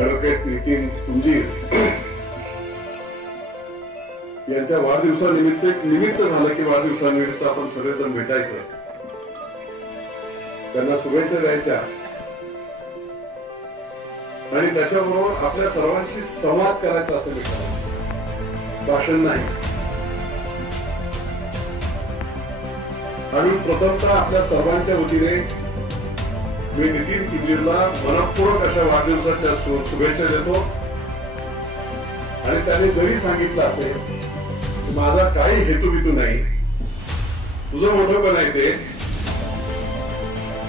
Advocate Nitin Kunjir यांच्या वाढदिवसानिमित्त झालं की वाढदिवसानिमित्त आपण सगळेजण भेटायचं, त्यांना शुभेच्छा द्यायच्या आणि त्याच्याबरोबर आपल्या सर्वांशी संवाद करायचा असं भेटावं, भाषण नाही. आणि प्रथमतः आपल्या सर्वांच्या वतीने मी नितीन कुंजीरला मनपूर्वक अशा वाढदिवसाच्या शुभेच्छा देतो. आणि त्याने जरी सांगितलं असेल माझा काही हेतू नाही, तुझं मोठंपण आहे ते,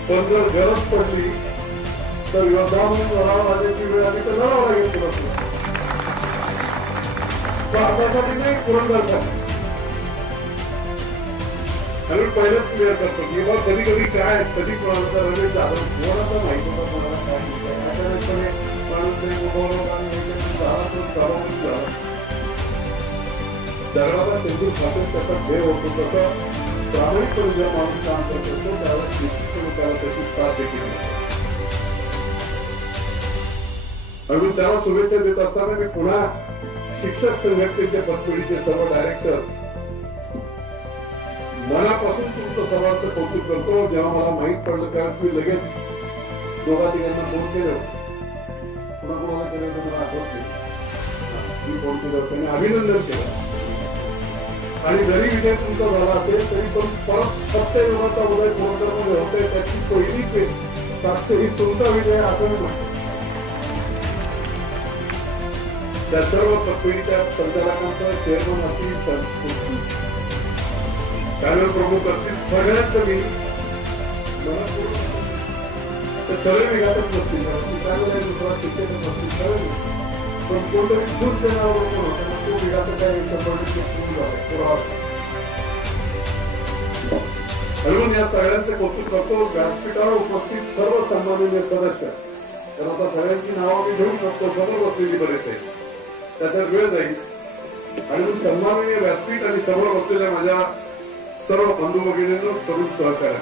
पण जर गरज पडली तर योद्धा म्हणून लढावं लागण्याची वेळ आली तर लढावं लागेल तुला. स्वार्थासाठी नाही, पुरंदरसाठी. आणि पहिलंच क्लिअर करतो की बघ कधी कधी काय कधी कोणाला रमेश जाधव कोणाचा माहिती होता, कोणाला काय अचानकपणे माणूस नाही उभवलं आणि दगडाचा शेंदूर भाषण त्याचा ध्येय होतो. तसं प्रामाणिकपणे जेव्हा माणूस काम करत असतो त्यावेळेस निश्चितपणे त्याला त्याची साथ देखील मिळते. आणि त्याला शुभेच्छा देत असताना मी पुन्हा शिक्षक संघटनेचे पतपिढीचे सर्व डायरेक्टर्स मनापासून तुमचं सर्वांचं कौतुक करतो. जेव्हा मला माहित पडलं त्यावेळेस मी लगेच दोघा तिघांना फोन केलं, कुणाकुणाला केलं तर मला आठवत नाही, मी फोन केलं, त्यांनी अभिनंदन केलं. आणि जरी विजय तुमचा झाला असेल तरी पण परत सत्ययुगाचा उदय पुरंदरमध्ये होतोय, त्याची पहिली साक्ष ही तुमचा विजय असं म्हणतो. त्या सर्व पतपिढीच्या संचालकांचं, चेअरमन असतील, पॅनल प्रमुख असतील, सगळ्यांचं मी ते सगळे निघातच नसतील, दुसरा शिक्षक नसतील, सगळे पण कोणतरी खुश देण्यावर कोण होतं ना तो निघाचं काय म्हणून या सगळ्यांचे कौतुक करतो. व्यासपीठावर उपस्थित सर्व सन्माननीय सदस्य, तर आता सगळ्यांची नावं मी घेऊ शकतो, समोर बसलेली बरेच आहे, त्याच्यात वेळ जाईल. आणि मग सन्माननीय व्यासपीठ आणि समोर बसलेल्या माझ्या सर्व बंधू भगिनींना तरुण सहकार्य,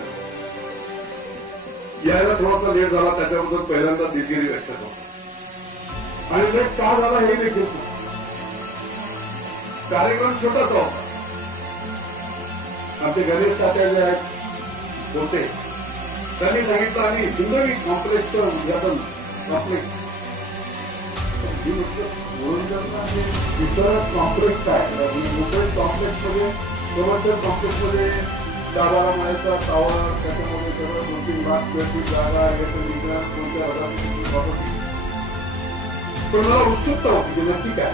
यायला थोडासा लेट झाला त्याच्याबद्दल पहिल्यांदा दिलगिरी व्यक्त करतो. आणि लेट का झाला हे देखील कार्यक्रम छोटासा होता. आमचे गणेश तात्या जे आहेत होते त्यांनी सांगितलं आणि जिंदगी कॉम्प्लेक्सचं उद्घाटन कॉम्प्लेक्स कॉम्प्लेक्स काय मुंबई कॉम्प्लेक्स मध्ये कमर्शियल कॉम्प्लेक्स मध्ये 10-12 माळ्याचा टावर, त्याच्यामध्ये सगळं 2-3 लाख जागा आहे, कोणत्या हजाराची प्रॉपर्टी. पण मला उत्सुकता होती की नक्की काय,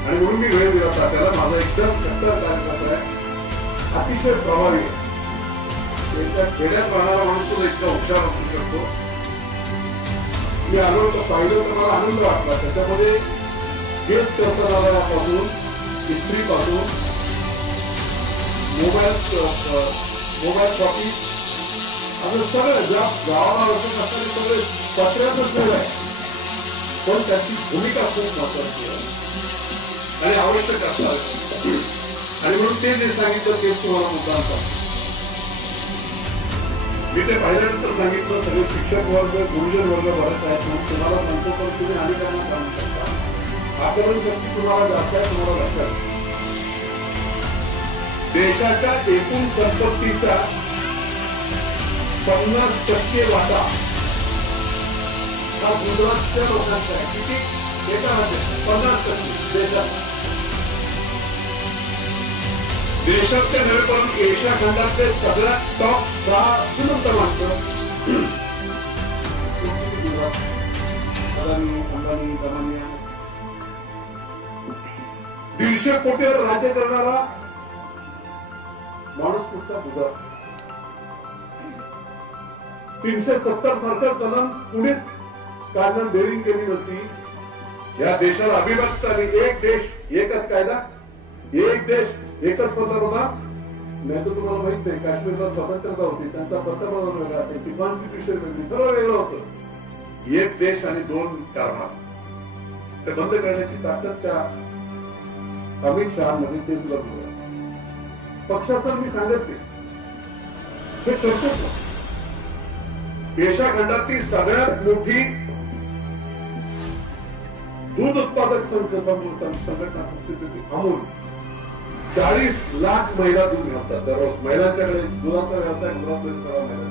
आणि म्हणून मी वेळ दिला होता त्याला. माझा एकदम कट्टर कार्यकर्ता आहे, अतिशय प्रभावी, एकदा खेड्यात राहणारा माणूस सुद्धा इतका हुशार असू शकतो. मी आलो तर पाहिलं तर मला आनंद वाटला. त्याच्यामध्ये केस कर्तनालयापासून, इस्त्रीपासून, मोबाईल शॉपिंग असं सगळं ज्या गावाला वचन असणारे सगळे पत्र्यातच वेळ आहे, पण त्याची भूमिका खूप महत्वाची आहे आणि आवश्यक असणार. आणि म्हणून ते जे सांगितलं तेच तुम्हाला मुद्दाम सांगतो. मी ते पाहिल्यानंतर सांगितलं सगळे शिक्षक वर्ग, गुरुजन वर्ग भरत आहेत म्हणून तुम्हाला सांगतो, पण तुम्ही अनेकांना सांगू शकता. आकलन शक्ती तुम्हाला जास्त आहे, तुम्हाला लक्षात. देशाच्या एकूण संपत्तीचा 50% वाटा हा गुजरातच्या लोकांचा आहे. किती? एकामध्ये 50% देशात. देशातले नव्हे परंतु एशिया खंडातले सगळ्यात टॉप 6 श्रीमंत माणसं अदानी, अंबानी, गमानी, 150 कोटीवर राज्य करणारा माणूस कुठचा? गुजरात. 370 सारखं कलम पुढेच काढण्यात डेअरिंग केली नसती. या देशाला अभिव्यक्त आणि एक देश एकच कायदा, एक देश एकच पंतप्रधान. नाही तर तुम्हाला माहित नाही, काश्मीरला स्वतंत्रता होती, त्यांचा पंतप्रधान वेगळा, त्यांची कॉन्स्टिट्यूशन वेगळी, सर्व वेगळं होतं. एक देश आणि 2 कारभार ते बंद करण्याची ताकद त्या अमित शहा मध्ये ते सुद्धा पक्षाचं मी सांगत नाही, हे करतोच. एशिया खंडातली सगळ्यात मोठी दूध उत्पादक संघटना अमूल 40 लाख महिला दूध घालतात दररोज. महिलांच्याकडे दुधाचा व्यवसाय गुजरातमध्ये सगळा महिला.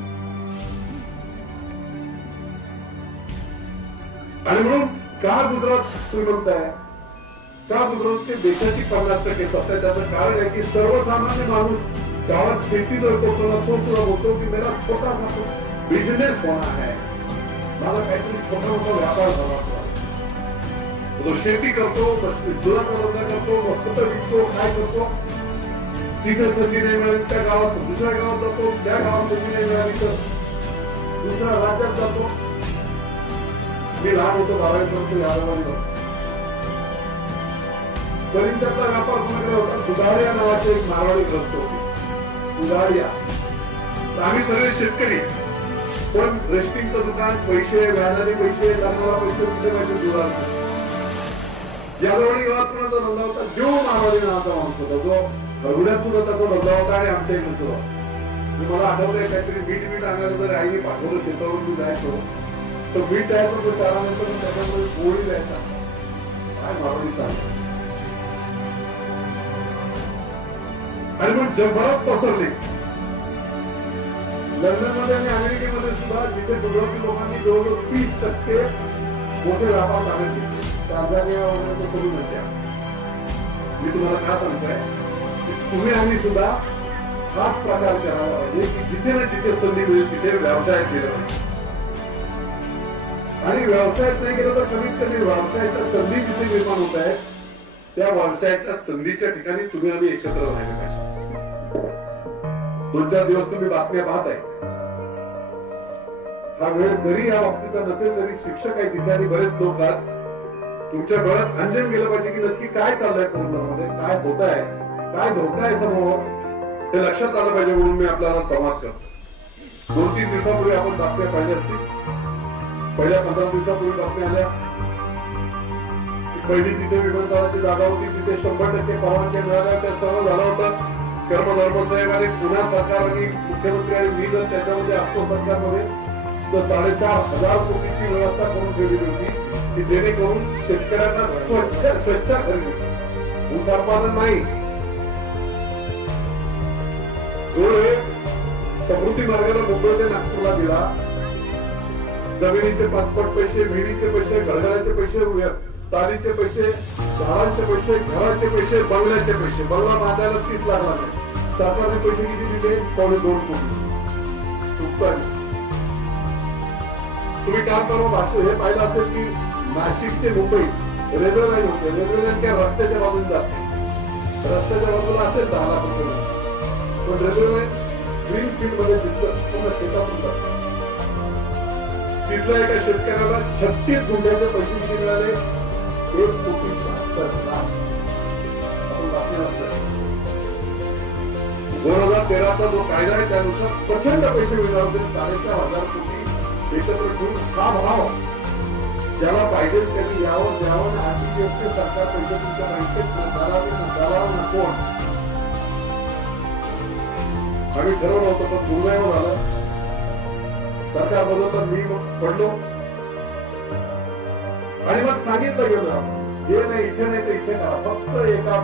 आणि म्हणून का गुजरात श्रीमंत आहे, का गुजरात ते देशाची 50% सत्ता आहे, त्याचं कारण आहे की सर्वसामान्य माणूस गावात शेती जर करतो ना, तो सुद्धा बोलतो की मेरा छोटा सा बिझनेस होना है, माझा काहीतरी छोटा मोठा व्यापार झाला असला. तो शेती करतो, दुधाचा धंदा करतो, खत विकतो, काय करतो. तिथे संधी नाही मिळाली त्या गावात दुसऱ्या गावात जातो, त्या गावात संधी नाही मिळाली तर दुसऱ्या राज्यात जातो. मी लहान होतो 12वी पर्यंत यादवानी करींच्यातला व्यापार कोणाकडे होता. दुधाळिया नावाचे एक मारवाडी ग्रस्त होते. दुधाळिया. आम्ही सगळे शेतकरी, पण रेस्टिंगचं दुकान, पैसे व्याजाने पैसे, लग्नाला पैसे कुठे पाहिजे दुधाळी. यादवाडी गावात कोणाचा धंदा होता, जो मारवाडी नावाचा माणूस होता, जो रुड्यात सुद्धा त्याचा धंदा होता आणि आमच्या इकडे सुद्धा. मला आठवतंय काहीतरी मीठ आणायला जर आईने पाठवलं शेतावरून मी जायचो तर मीठ द्यायचं तो त्यानंतर त्याच्यामध्ये पोळी द्यायचा. काय मारवाडी चालला. आणि मग जगभरात पसरले. लंडनमध्ये आणि अमेरिकेमध्ये सुद्धा जिथे गुजराती लोकांनी जवळजवळ 30% मोठे व्यापार ताब्यात घेतले. टांझानिया वगैरे सोडून नसत्या. मी तुम्हाला काय सांगतोय की तुम्ही आम्ही सुद्धा हाच प्रकार करायला पाहिजे की जिथे ना जिथे संधी मिळेल तिथे व्यवसायात गेलं पाहिजे. आणि व्यवसायात नाही गेलं तर कमीत कमी व्यवसायाच्या संधी जिथे निर्माण होत आहेत त्या व्यवसायाच्या संधीच्या ठिकाणी तुम्ही आम्ही एकत्र राहायला पाहिजे. 2-4 दिवस तुम्ही बातम्या पाहताय. हा वेळ जरी या बाबतीचा नसेल तरी शिक्षक आहे तिथे आणि बरेच लोक आहेत. तुमच्या डोळ्यात अंजन गेलं पाहिजे की नक्की काय चाललंय कोरोनामध्ये, काय होत आहे, काय धोका आहे समोर, हे लक्षात आलं पाहिजे. म्हणून मी आपल्याला संवाद करतो. 2-3 दिवसापूर्वी आपण बातम्या पाहिल्या असतील. पहिल्या 15 दिवसापूर्वी बातम्या आल्या. पहिली जिथे विमानतळाची जागा होती तिथे 100% परवानग्या मिळाल्या, त्या सर्व झाला होता. कर्मधर्म साहेब आणि पुन्हा सरकार आणि मुख्यमंत्री आणि मी जर त्याच्यामध्ये असतो सरकारमध्ये तर 4,500 कोटीची व्यवस्था करून ठेवली होती की जेणेकरून शेतकऱ्यांना स्वच्छ खरेदी, ऊसापादन नाही, जो एक समृद्धी मार्गाला मुंबई ते नागपूरला दिला, जमिनीचे 5 पैसे, विहिरीचे पैसे, घरघराचे पैसे, तालीचे पैसे, झाडांचे पैसे, घराचे पैसे, बंगल्याचे पैसे. बंगला बांधायला 30 लाख लागले. सरकारने पैसे किती दिले? 2.25 कोटी. तुम्ही काल परवा हे पाहिलं असेल की नाशिक ते मुंबई रेल्वे लाईन होते. रेल्वे लाईन त्या रस्त्याच्या बाजून जात नाही. रस्त्याच्या बाजूला असेल 10 लाख रुपये, पण रेल्वे लाईन ग्रीन फील्ड मध्ये जिथलं पूर्ण शेतातून जात. तिथल्या एका शेतकऱ्याला 36 गुंठ्याचे पैसे किती मिळाले? 1,76,00,000. 2013चा जो कायदा आहे त्यानुसार प्रचंड पैसे मिळणार होते. 4,500 कोटी एकत्र ठेवून हा भाव ज्याला पाहिजे त्यांनी यावं द्यावं. आरटीजीएस ते सरकार पैसे तुमच्या बँकेत ना कोण. आम्ही ठरवलं होतं पण दुर्दैव झालं. सरकार बदललं, मी पडलो आणि मग सांगितलं गेलं हे नाही इथे नाही तर इथे करा. फक्त एका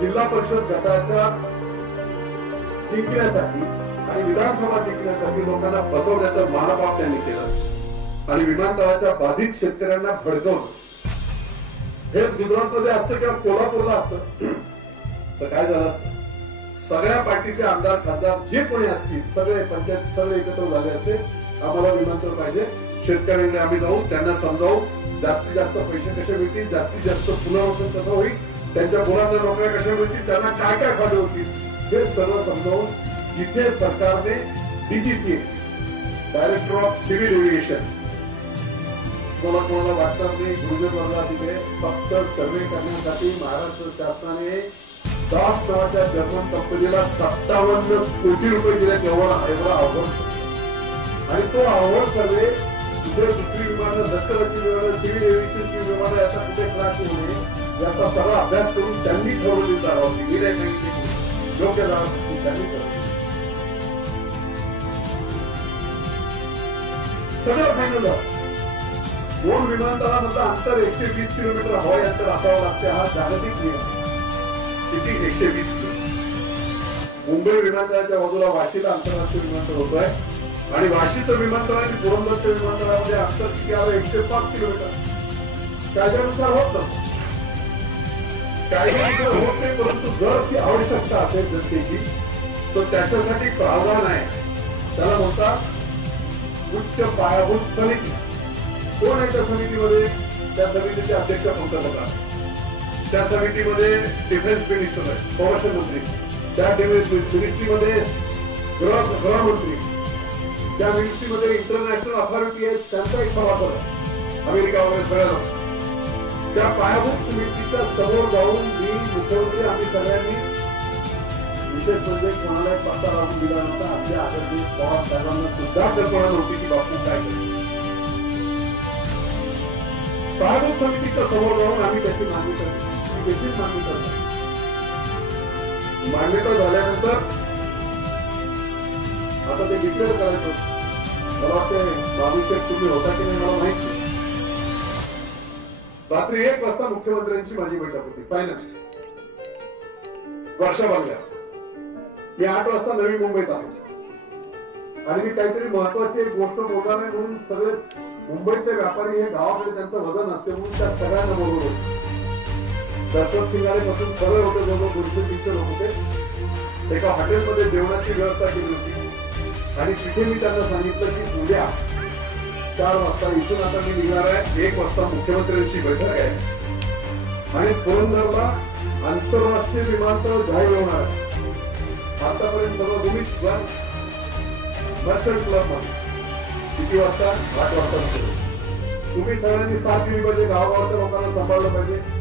जिल्हा परिषद गटाच्या जिंकण्यासाठी आणि विधानसभा जिंकण्यासाठी लोकांना फसवण्याचं महापाप त्यांनी केलं आणि विमानतळाच्या बाधित शेतकऱ्यांना भडकवलं. हेच गुजरातमध्ये असतं किंवा कोल्हापूरला असतं तर काय झालं असतं? सगळ्या पार्टीचे आमदार खासदार जे कोणी असतील सगळे पंचायत सगळे एकत्र झाले असते. आम्हाला विमानतळ पाहिजे. शेतकऱ्यांनी आम्ही जाऊन त्यांना समजावू जास्तीत जास्त पैसे कसे मिळतील, जास्तीत जास्त पुनर्वसन कसं होईल, त्यांच्या मुलांना नोकऱ्या कशा मिळतील, त्यांना काय काय फायदे होतील हे सर्व समजावून जिथे सरकारने DGC director of civil aviation कोणाला वाटतं ते गुजरात वर्गात तिथे फक्त सर्वे करण्यासाठी महाराष्ट्र शासनाने दास नावाच्या जर्मन कंपनीला 57 कोटी रुपये दिले. एवढा अवघड आणि तो अवघड सर्वे कुठे दुसरी विमानं, लष्कराची विमानं, सिव्हिल एव्हिएशनची विमानं याचा कुठे क्रॅश होऊ नये याचा सगळा अभ्यास करून त्यांनी ठरवली जागा होती. मी नाही सांगितले योग्य जागा त्यांनी ठरवली. सगळं फायनल झालं. दोन विमानतळांमधलं अंतर 120 किलोमीटर हवाई अंतर असावं लागते. हा जागतिक नियम. किती? 120 किलोमीटर. मुंबई विमानतळाच्या बाजूला वाशीला आंतरराष्ट्रीय विमानतळ होत आहे आणि वाशीचं विमानतळ आणि पुरंदरच्या विमानतळामध्ये अंतर किती आलं? 105 किलोमीटर. कायद्यानुसार होत नाही. कायद्यानुसार होत नाही, परंतु जर ती आवश्यकता असेल जनतेची तर त्याच्यासाठी प्रावधान आहे. त्याला म्हणतात उच्च पायाभूत समिती. कोण आहे त्या समितीमध्ये? त्या समितीचे अध्यक्ष पंतप्रधान. त्या समितीमध्ये डिफेन्स मिनिस्टर आहे, संरक्षण मंत्री. त्या मिनिस्ट्रीमध्ये गृहमंत्री. त्या मिनिस्ट्रीमध्ये इंटरनॅशनल अथॉरिटी आहे, त्यांचा एक सभासद आहे, अमेरिका वगैरे सगळ्यांना. त्या पायाभूत समितीच्या समोर जाऊन मी मुख्यमंत्री आम्ही सगळ्यांनी विशेष म्हणजे कोणाला पत्ता लागून दिला नव्हता. आमच्या आदरणीय पवार साहेबांना सुद्धा कल्पना नव्हती की बापू काय करतो. पायाभूत समितीच्या समोर जाऊन आम्ही त्याची मान्यता देखील मान्यता झाल्यानंतर आता ते डिक्लेअर करायचं. मला वाटतं बाबूशेठ तुम्ही होता की नाही मला माहिती. रात्री 1 वाजता मुख्यमंत्र्यांची माझी बैठक होती फायनल वर्षा बंगल्या. मी 8 वाजता नवी मुंबईत आलो आणि मी काहीतरी महत्वाची एक गोष्ट बोलणार नाही म्हणून सगळे मुंबईतले व्यापारी हे गावाकडे त्यांचं वजन असते म्हणून त्या सगळ्यांना बोलवलं होतं. दशरथ शिंगारेपासून सगळे होते, जवळजवळ 200-300 लोक होते. एका हॉटेलमध्ये जेवणाची व्यवस्था केली होती आणि तिथे मी त्यांना सांगितलं की उद्या 4 वाजता इथून आता मी निघणार आहे. 1 वाजता मुख्यमंत्र्यांची बैठक आहे आणि पुरंदरला आंतरराष्ट्रीय विमानतळ जाहीर होणार आहे. आतापर्यंत सगळं तुम्ही मर्चंट क्लब मध्ये किती वाजता? 8 वाजता. तुम्ही सगळ्यांनी 7 दिली पाहिजे. गावागावच्या लोकांना सांभाळलं पाहिजे.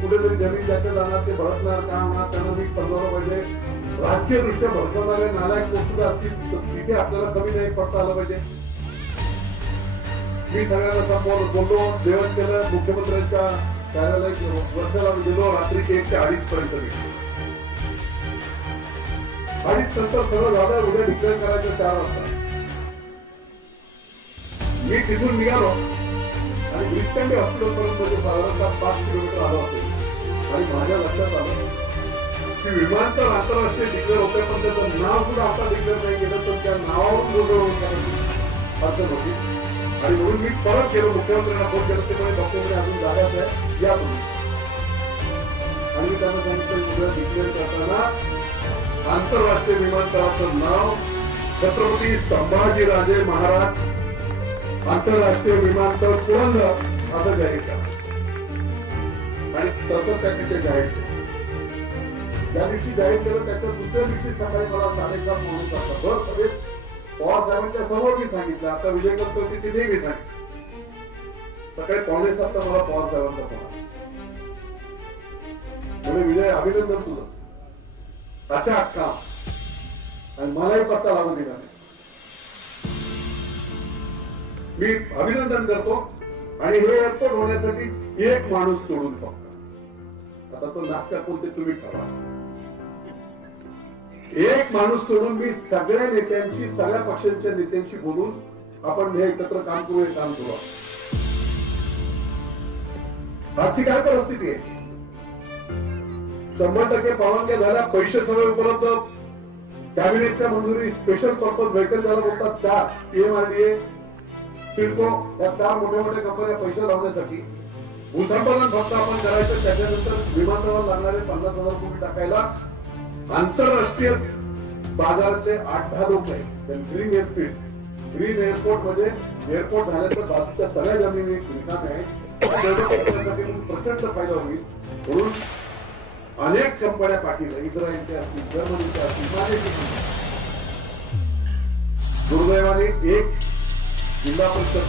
कुठेतरी जमीन ज्याच्या जाणार ते भडकणार का होणार त्यांना मी समजावलं पाहिजे. राजकीय दृष्ट्या भडकवणारे नालायक लोक सुद्धा असतील तिथे आपल्याला कमी नाही पडता आलं पाहिजे. मी सगळ्यांना समोर बोललो, जेवण केलं, मुख्यमंत्र्यांच्या कार्यालयात वर्षाला गेलो. रात्री 1 ते 2:30 पर्यंत गेलो. 2:30 नंतर सगळं झालं. उद्या डिक्लेअर करायचं 4 वाजता. मी तिथून निघालो आणि ब्रिस्टंडे हॉस्पिटल पर्यंत साधारणतः 5 किलोमीटर आलो असेल आणि माझ्या लक्षात आलं की विमानतळ आंतरराष्ट्रीय डिक्लेअर होते पण त्याचं नाव सुद्धा आता डिक्लेअर नाही केलं तर त्या नावावरून गोंधळ करायची अडचण होती. आणि म्हणून मी परत गेलो, मुख्यमंत्र्यांना फोन केला. ते म्हणे डॉक्टरकडे अजून जागाच आहे, या तुम्ही. आणि मी त्यांना सांगितलं उद्या डिक्लेअर करताना आंतरराष्ट्रीय विमानतळाचं नाव छत्रपती संभाजीराजे महाराज आंतरराष्ट्रीय विमानतळ पुरंदर असं जाहीर करा. आणि तसं त्या तिथे जाहीर केलं. ज्या दिवशी जाहीर केलं त्याच्या दुसऱ्या दिवशी सकाळी मला 7:30 माणूस वाजता भर सभेत पवार साहेबांच्या समोर मी सांगितलं. आता विजय करतो तिथे मी सांगितलं. सकाळी 7:45 मला पवार साहेबांचा फोन म्हणजे विजय अभिनंदन तुझं, अच्छा काम. आणि मलाही पत्ता लागू दिला नाही. मी अभिनंदन करतो आणि हे एअरपोर्ट होण्यासाठी एक माणूस सोडून फक्त. आता तो नाश्ता कोणते तुम्ही ठरवा. एक माणूस सोडून मी सगळ्या नेत्यांशी, सगळ्या पक्षांच्या नेत्यांशी बोलून आपण हे एकत्र काम करू, हे काम करू. आजची काय परिस्थिती आहे? 100% परवानग्या झाल्या, पैसे सगळे उपलब्ध, कॅबिनेटच्या मंजुरी, स्पेशल पर्पज व्हेकल ज्याला बोलतात 4, PMRDA, सिडको, या 4 मोठ्या मोठ्या कंपन्या पैसे लावण्यासाठी. भूसंपादन फक्त आपण करायचं, त्याच्यानंतर विमानतळावर लागणारे 50,000 कोटी टाकायला आंतरराष्ट्रीय बाजारातले 8-10 लोक आहेत. ग्रीन एअरफील्ड, ग्रीन एअरपोर्ट मध्ये एअरपोर्ट झाल्यानंतर बाजूच्या सगळ्या जमिनी रिकाम्या आहेत. प्रचंड फायदा होईल म्हणून अनेक कंपन्या पाठीला, इस्रायलच्या असतील, जर्मनीच्या असतील, मालेशियाच्या. दुर्दैवाने एक जिल्हा परिषद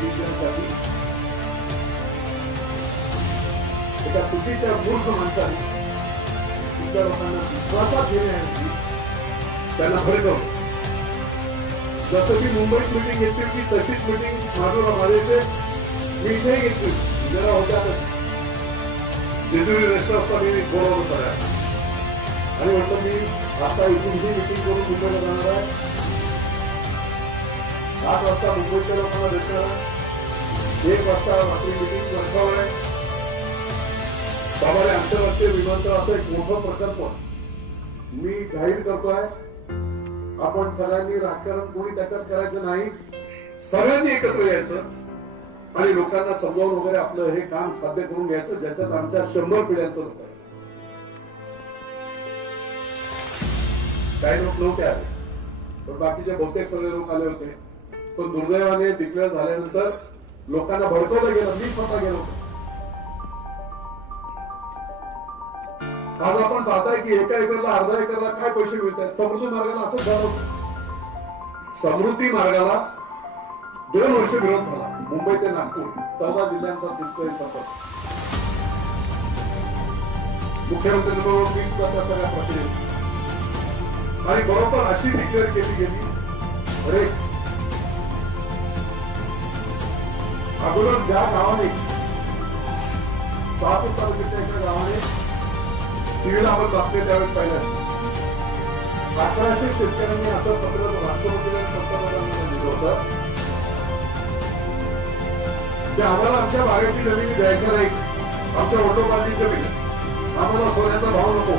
जिंकण्यासाठी एका चुकीच्या मूर्ख माणसाने इतर लोकांना विश्वासात घेण्यासाठी त्यांना भडकवलं. जसं की मुंबईत मिटिंग घेतली की तशीच मिटिंग माझे मी इथे घेतली. जरा होत्या जेजुरी रेस्टॉरंटचा मी बोलवलं सगळ्या आणि म्हटलं मी आता इथून ही मिटिंग करून मुंबईला जाणार आहे. 7 वाजता मुंबईच्या लोकांना भेटणार. 1 वाजता रात्री मीटिंग कन्फर्म आहे. बाबारे आंतरराष्ट्रीय विमानतळ असं एक मोठं प्रकल्प मी जाहीर करतोय. आपण सगळ्यांनी राजकारण कोणी त्याच्यात करायचं नाही, सगळ्यांनी एकत्र यायचं आणि लोकांना समजावून वगैरे आपलं हे काम साध्य करून घ्यायचं, ज्याच्यात आमच्या 100 पिढ्यांचं होतं. काही लोक नव्हते आले, पण बाकीचे बहुतेक सगळे लोक आले होते. पण दुर्दैवाने डिक्लेअर झाल्यानंतर लोकांना भडकवलं गेलं. मी स्वतः गेलो. आज आपण पाहताय की एका एकरला अर्धा एकरला काय पैसे मिळत आहेत. समृद्धी मार्गाला असंच झालं होतं. समृद्धी मार्गाला 2 वर्ष विरोध झाला. मुंबई ते नागपूर 14 जिल्ह्यांचा तिथं संपर्क. मुख्यमंत्र्यांबरोबर मी सुद्धा त्या सगळ्या प्रक्रियेत आणि बरोबर अशी डिक्लेअर केली गेली. अरे अगोदर ज्या गावाने शहापूर तालुक्याच्या एका गावाने टीव्हीला आपण बातमी त्यावेळेस पाहिल्या असतील. 1100 शेतकऱ्यांनी असं पत्र राष्ट्रपतींना पंतप्रधानांना दिलं होतं की आम्हाला आमच्या बागेची जमिनी द्यायच्या नाही, आमच्या वडिलोपार्जित जमीन, आम्हाला सोन्याचा भाव नको,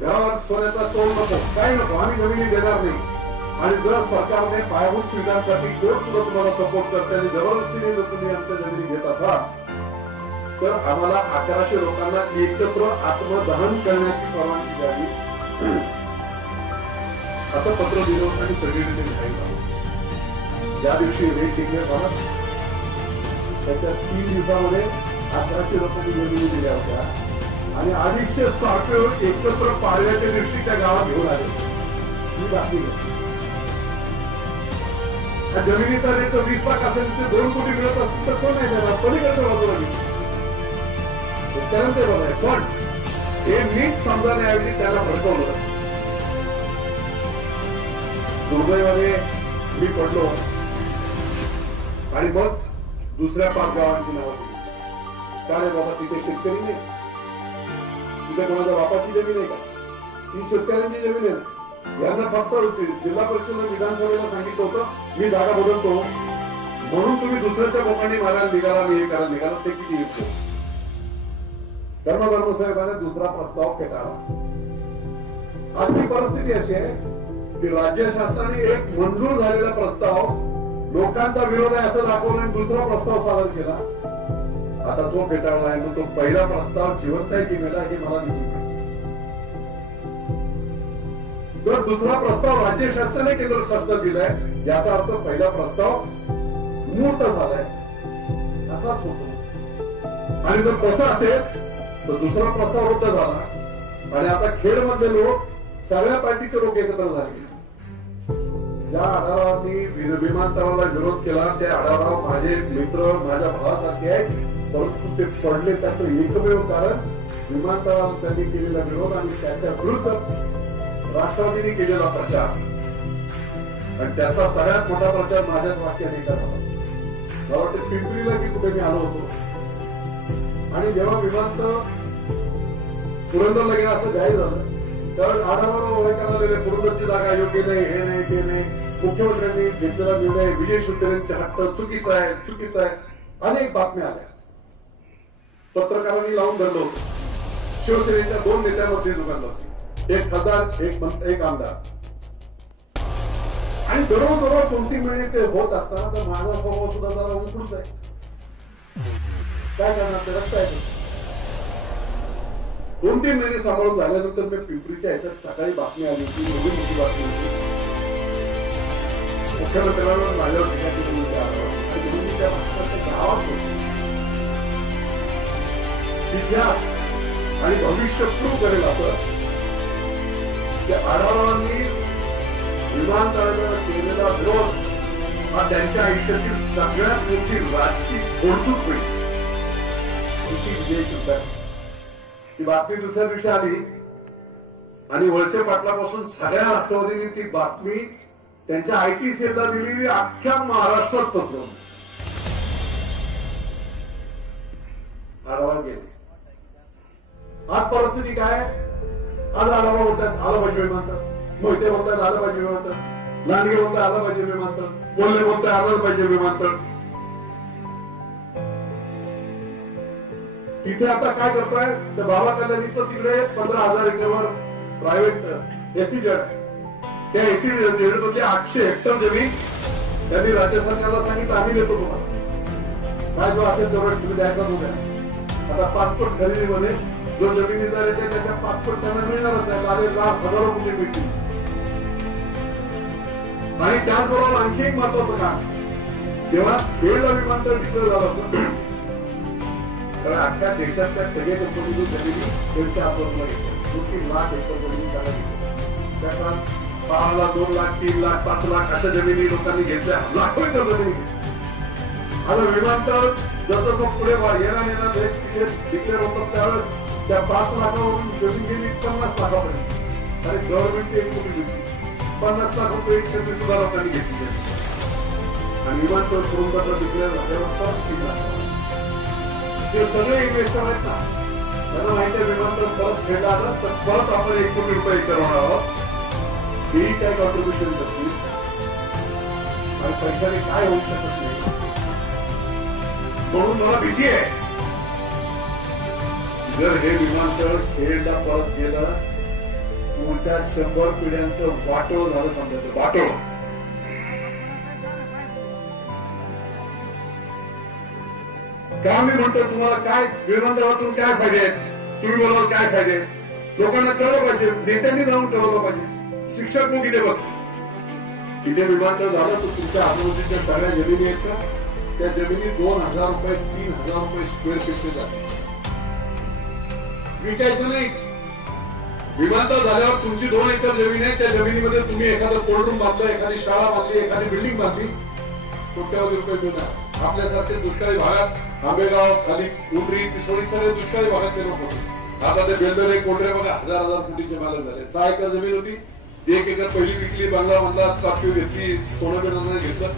घरावर सोन्याचा तोल नको, काही नको, आम्ही जमिनी देणार नाही. आणि जर सरकारने पायाभूत सुविधांसाठी कोर्ट सुद्धा तुम्हाला सपोर्ट करते आणि जबरदस्तीने जर तुम्ही आमच्या जमिनी घेत असाल तर आम्हाला 1100 लोकांना एकत्र आत्मदहन करण्याची परवानगी द्यावी, असं पत्र दिलं होतं आणि सगळीकडे लिहायला झालं. ज्या दिवशी रेट डिक्लेअर झाला त्याच्या 3 दिवसामध्ये 1100 लोकांनी जमिनी दिल्या होत्या आणि 250 स्कॉर्पिओ एकत्र पाडव्याच्या दिवशी त्या गावात घेऊन आले. ही बातमी घेतली. जमिनीचा रेट 20 लाख असेल तर 2 कोटी मिळत असेल तर कोण नाही देणार, पलीकडच्या बाजूला गेली शेतकऱ्यांचे बघ आहे. पण हे नीट समजण्याऐवजी त्याला भडकवलं. दुर्दैवाने मी पडलो आणि मग दुसऱ्या 5 गावांची नावं दिली. का रे बाबा तिथे शेतकरी नाही, तिथे कोणाच्या बापाची जमीन आहे का? ती शेतकऱ्यांची जमीन आहे. यांना फक्त जिल्हा परिषद विधानसभेला सांगितलं होतं मी जागा बदलतो म्हणून तुम्ही दुसऱ्याच्या बोकांनी मारायला निघाला, मी हे करायला निघाला. ते किती युक्त धर्मसाहेबांनी दुसरा प्रस्ताव फेटाळला. आजची परिस्थिती अशी आहे की राज्य शासनाने एक मंजूर झालेला प्रस्ताव लोकांचा विरोध आहे असं दाखवलं आणि दुसरा प्रस्ताव सादर केला. आता तो फेटाळला आहे. मग तो पहिला प्रस्ताव जिवंत आहे की मेला हे मला देखील. जर दुसरा प्रस्ताव राज्य शासनाने केंद्र शासनाला दिलाय याचा अर्थ पहिला प्रस्ताव मूर्त झालाय असाच होतो. आणि जर तसं असेल तर दुसरा प्रस्ताव रद्द झाला आणि आता खेड मधले लोक सगळ्या पार्टीचे लोक एकत्र झाले. ज्या आढावांनी विमानतळाला विरोध केला ते आढावा माझे मित्र माझ्या भावासारखे आहेत, परंतु ते पडले त्याचं एकमेव कारण विमानतळावर त्यांनी केलेला विरोध आणि त्याच्या विरुद्ध राष्ट्रवादीने केलेला प्रचार. आणि त्याचा सगळ्यात मोठा प्रचार माझ्याच वाक्याने झाला. मला वाटतं पिंपरीला की कुठे मी आलो होतो आणि जेव्हा विमानतळ पुरंदरला गेला असं जाहीर झालं त्यावेळेस आढावा करायला पुरंदरची जागा योग्य नाही, हे नाही ते नाही, मुख्यमंत्र्यांनी घेतलेला निर्णय विजय शिवसेनेचे हट्ट चुकीचा आहे चुकीचा आहे, अनेक बातम्या आल्या. पत्रकारांनी लावून धरलं होतं. शिवसेनेच्या 2 नेत्यांमध्ये दुकानदार, एक खासदार एक आमदार आणि दररोज 2-3 महिने ते होत असताना तर माझा स्वभाव सुद्धा जरा उंचूच आहे. काय करणार, ते रक्त आहे. 2-3 महिने सांभाळून झाल्यानंतर मी पिंपरीच्या ह्याच्यात सकाळी बातमी आली होती, एवढी मोठी बातमी होती. मुख्यमंत्र्यांना माझ्यावर टीका केली होती आणि निवडणुकीच्या गावात इतिहास आणि भविष्य प्रूव्ह करेल असं आढावांनी विमानतळाला केलेला विरोध हा त्यांच्या आयुष्यातील सगळ्यात मोठी राजकीय खोडचूक होईल. ती बातमी दुसऱ्या दिवशी आली आणि वळसे पाटलापासून सगळ्या राष्ट्रवादींनी ती बातमी त्यांच्या आयटी सेलला दिलेली अख्ख्या महाराष्ट्रात पसरवली. आढावा गेले. आज परिस्थिती काय? आज आढावा म्हणतात आलं पाहिजे विमानतळ, मोहिते म्हणतात आलं पाहिजे विमानतळ, लांडगे म्हणतात आलं पाहिजे विमानतळ, कोल्हे म्हणतात आलं पाहिजे विमानतळ. तिथे आता काय करताय तर बाबा कल्याणीचं तिकडे 15,000 एकरवर प्रायव्हेट एसी जेड आहे. त्या एसी जेड मध्ये 800 हेक्टर जमीन त्यांनी राज्य सरकारला सांगितलं आम्ही देतो तुम्हाला, काय जो असेल तेवढं तुम्ही द्यायचा तो द्या. आता पासपोर्ट खरेदीमध्ये जो जमिनीचा रेट आहे त्याच्या पासपोर्ट त्यांना मिळणारच आहे, हजारो कोटी मिळतील. आणि त्याचबरोबर आणखी एक महत्वाचं काम, जेव्हा खेळला विमानतळ डिक्लेअर झालं होतं तर अख्ख्या देशातल्या सगळे कंपनीतून जमिनी त्यांच्या हातातून घेतल्या. 2-3 लाख एकर जमिनी त्याला घेतल्या. त्या काळात 5 लाख, 2 लाख, 3 लाख, 5 लाख अशा जमिनी लोकांनी घेतल्या, लाखो एकर जमिनी घेतल्या. आता विमानतळ जसं पुढे येणार डिक्लेअर होतं त्यावेळेस त्या 5 लाखावरून जमीन गेली 50 लाखापर्यंत. आणि गव्हर्नमेंटची 1 कोटी घेतली, 50 लाख रुपये एक सुद्धा लोकांनी घेतली. आणि विमानतळ पूर्ण डिक्लेअर झाल्यावर परत 3 लाख. हे सगळे इन्व्हेस्टर आहेत ना, त्यांना माहिती आहे विमानतळ परत खेळला आलं तर परत आपण 1 कोटी रुपये करणार आहोत. ही काही कॉन्ट्रीब्युशन करतील आणि पैशाने काय होऊ शकत नाही. म्हणून मला भीती आहे, जर हे विमानतळ खेळला परत गेलं पुढच्या 100 पिढ्यांचं वाटोळ झालं समजायचं. वाटोळ का मी म्हणतो तुम्हाला, काय विमानतळातून काय फायदे आहेत, तुम्ही बोलाल काय फायदे, लोकांना कळलं पाहिजे, नेत्यांनी जाऊन ठरवलं पाहिजे. शिक्षक मग इथे बसतो, इथे विमानतळ झालं तर तुमच्या आजूबाजूच्या सगळ्या जमिनी आहेत का, त्या जमिनी 2,000 रुपये 3,000 रुपये स्क्वेअर फीटचे जातात. विकायचं नाही. विमानतळ झाल्यावर तुमची 2 एकर जमीन आहे, त्या जमिनीमध्ये तुम्ही एखादं कोल्ड रूम बांधलं, एखादी शाळा बांधली, एखादी बिल्डिंग बांधली, कोट्यावधी रुपये मिळणार. आपल्यासारखे दुष्काळी भागात आंबेगाव, खाली उमरी, पिसोडी सगळे दुष्काळी भागात लोक होते. आता ते बेंदरे, कोंढरे बघा 1000 कोटीचे मालक झाले. 6 एकर जमीन होती, 1 एकर पहिली विकली, बांगला बांधला, स्कॉर्पिओ घेतली, सोनं बिनं घेतलं.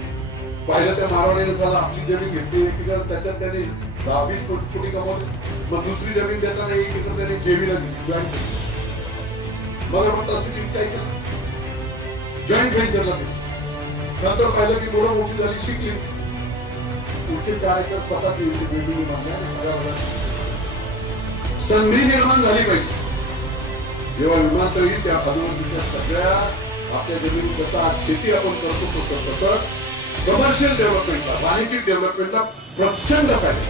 पाहिलं त्या मारवाडीने झालं, आपली जमीन घेतली 1 एकर, त्याच्यात त्याने 10-20 कोटी कमवले. मग दुसरी जमीन देताना 1 एकर त्याने जेवीला घेतली, जॉईंट मग म्हटलं असं काय केलं, जॉईंट व्हेंचरला नंतर पाहिलं की थोडं मोठी झाली, शिकली, पुढचे 4 एकर स्वतःची बिल्डिंग बांधल्या. संधी निर्माण झाली पाहिजे. जेव्हा विमानतळ येईल त्या आजूबाजूच्या सगळ्या आपल्या जमिनी, जसं आज शेती आपण करतो तसं कमर्शियल डेव्हलपमेंटला, वाणिज्यिक डेव्हलपमेंटला प्रचंड फायदा.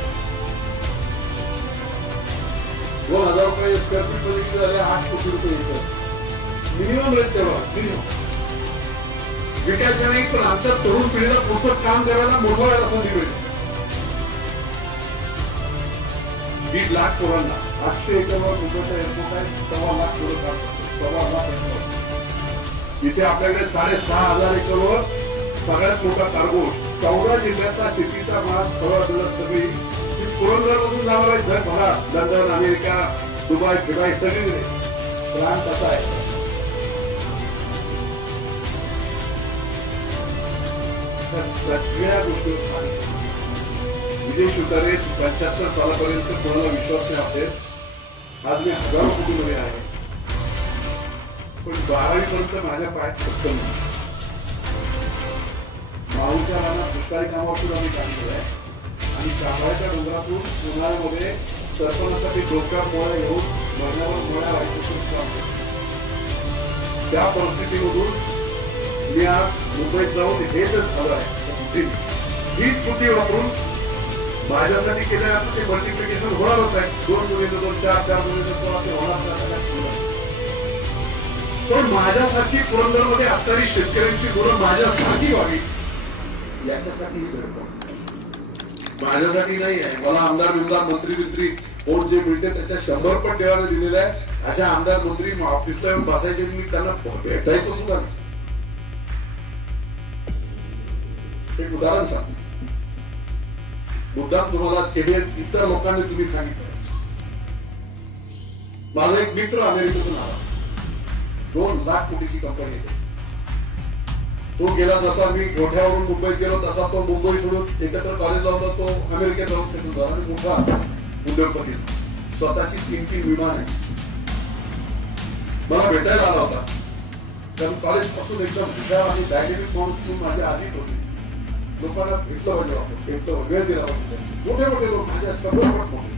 2,000 रुपये स्क्वेअर फीट मध्ये झाले 8 कोटी रुपये एकर मिनिमम रेट तेव्हा. मिनिमम विकायचं नाही, पण आमच्या तरुण पिढीला पुढचं काम करायला मोठवायला संधी मिळते. 1.5 लाख पोरांना 800 एकरवर मुंबईचा एअरपोर्ट आहे, 1.25 लाख पोरं काम करतात, 1.25 लाख एकरवर. इथे आपल्याकडे 6,500 एकरवर सगळ्यात मोठा कार्गो, 14 जिल्ह्यातला शेतीचा माल, फळं सगळी पुरंदरमधून जाणार आहे जगभरात, लंडन, अमेरिका, दुबई, फिबाई सगळीकडे. प्लॅन कसा आहे, सगळ्या गोष्टी विदेश उतारे 75 सालापर्यंत कोणाला विश्वास नाही आपले. आज मी 1000 कोटीमध्ये आहे, पण 12वी पर्यंत माझ्या पायात फक्त माऊच्या रानात दुष्काळी कामावर सुद्धा मी काम केलं आहे. आणि कांबळ्याच्या डोंगरातून उन्हाळ्यामध्ये सरपणासाठी डोक्यावर मोळ्या घेऊन महिन्यावर मोळ्या राहायचं काम केलं. त्या परिस्थितीमधून मी आज मुंबईत जाऊन हेच झालं आहे. हीच कृती वापरून माझ्यासाठी केलं आता ते मल्टिप्लिकेशन होणारच आहे. 2 गुणिले 2 4 गुणिले 4 ते होणार. पण माझ्यासाठी पुरंदरमध्ये असणारी शेतकऱ्यांची गुणं माझ्यासाठी व्हावी याच्यासाठी ही धडपड माझ्यासाठी नाही आहे. मला आमदार मंत्री कोण जे मिळते त्याच्या 100 पट देवाने दिलेला आहे. अशा आमदार मंत्री ऑफिसला येऊन बसायचे, मी त्यांना भेटायचं सुद्धा. एक उदाहरण सांगतो, मुद्दाम तुम्हाला केले इतर लोकांनी तुम्ही सांगितलं. माझा एक मित्र अमेरिकेतून आला, 2 लाख कोटीची कंपनी आहे. तो गेला, जसा मी गोठ्यावरून मुंबईत गेलो तसा तो मुंबई सोडून एकत्र कॉलेजला होता, तो अमेरिकेत जाऊन सेटल झाला आणि मोठा उद्योगपती. स्वतःची 3 विमान आहे. मला भेटायला आला होता, कारण कॉलेज पासून एकदम हुशार आणि डायनेमिक माणूस माझी आधी पोहोचली. लोकांना भेटलं पाहिजे, आपण भेटलं, वेळ दिला पाहिजे. मोठे मोठे लोक माझ्या 100 पट मोठे.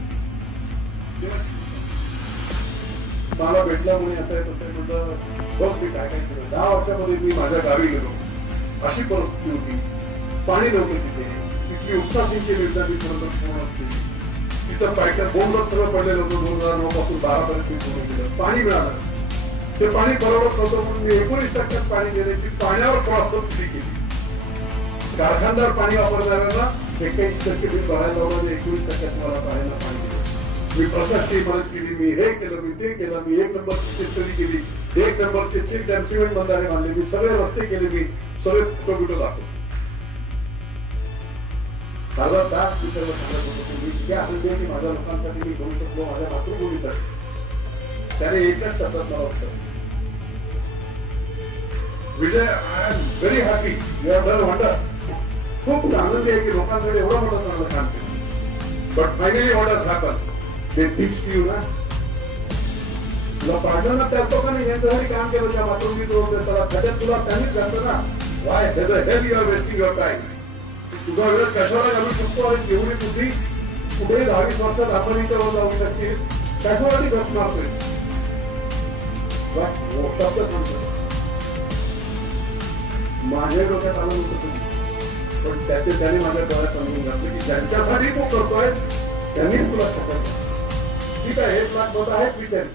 मला भेटला म्हणे असं आहे तसं आहे म्हटलं बघ मी काय काय केलं. 10 वर्षामध्ये मी माझ्या गावी गेलो, अशी परिस्थिती होती, पाणी नव्हतं तिथे, तिथली उपसा सिंचन योजना मी पूर्ण केली. तिचं पॅकेट बोंडच सगळं पडलेलं होतं. 2009 पासून 12 पर्यंत मी पूर्ण केलं. पाणी मिळालं, ते पाणी परवडत नव्हतं म्हणून मी 19% पाणी देण्याची पाण्यावर क्रॉस सबसिडी केली. कारखानदार पाणी वापरणाऱ्यांना 81% बिल भरायला लावलं, 21% मला पाण्याला पाणी दिलं. मी प्रशासकीय मदत केली, मी हे केलं, मी ते केलं, मी 1 नंबरची शेतकरी केली, 1 नंबरचे चेक डॅम सिमेंट बंधारे बांधले, मी सगळे रस्ते केले, मी सगळे फोटो दाखवले. माझा दास विषयाला सांगत होतो की मी इतक्या आनंदी आहे की माझ्या लोकांसाठी मी करू शकलो, माझ्या मातृभूमीसाठी. त्याने एकच शब्दात मला उत्तर, Vijay I am very happy, you have done wonders. खूप आनंदी आहे की लोकांसाठी एवढं मोठं चांगलं काम केलं. But finally what has happen, they teach you ना. तुला पाडलं ना त्याच लोकांनी यांच्यासाठी काम केलं, त्या मातृभूमी त्याला त्याच्यात तुला त्यांनीच घातलं ना. Why hell you are wasting your time. तुझा वेळ कशाला घालू शकतो आणि एवढी बुद्धी कुठेही 10-20 वर्षात आपणच्या वर जाऊ शकशील, कशासाठी घट मारतोय. शब्द सांगतो माझ्या डोक्यात आलं होतं तुम्ही, पण त्याने माझ्या डोळ्यात आणून घातलं की ज्यांच्यासाठी तू करतोयस त्यांनीच तुला पकडलं. ठीक आहे, 1 लाख मतं आहेत विचारी,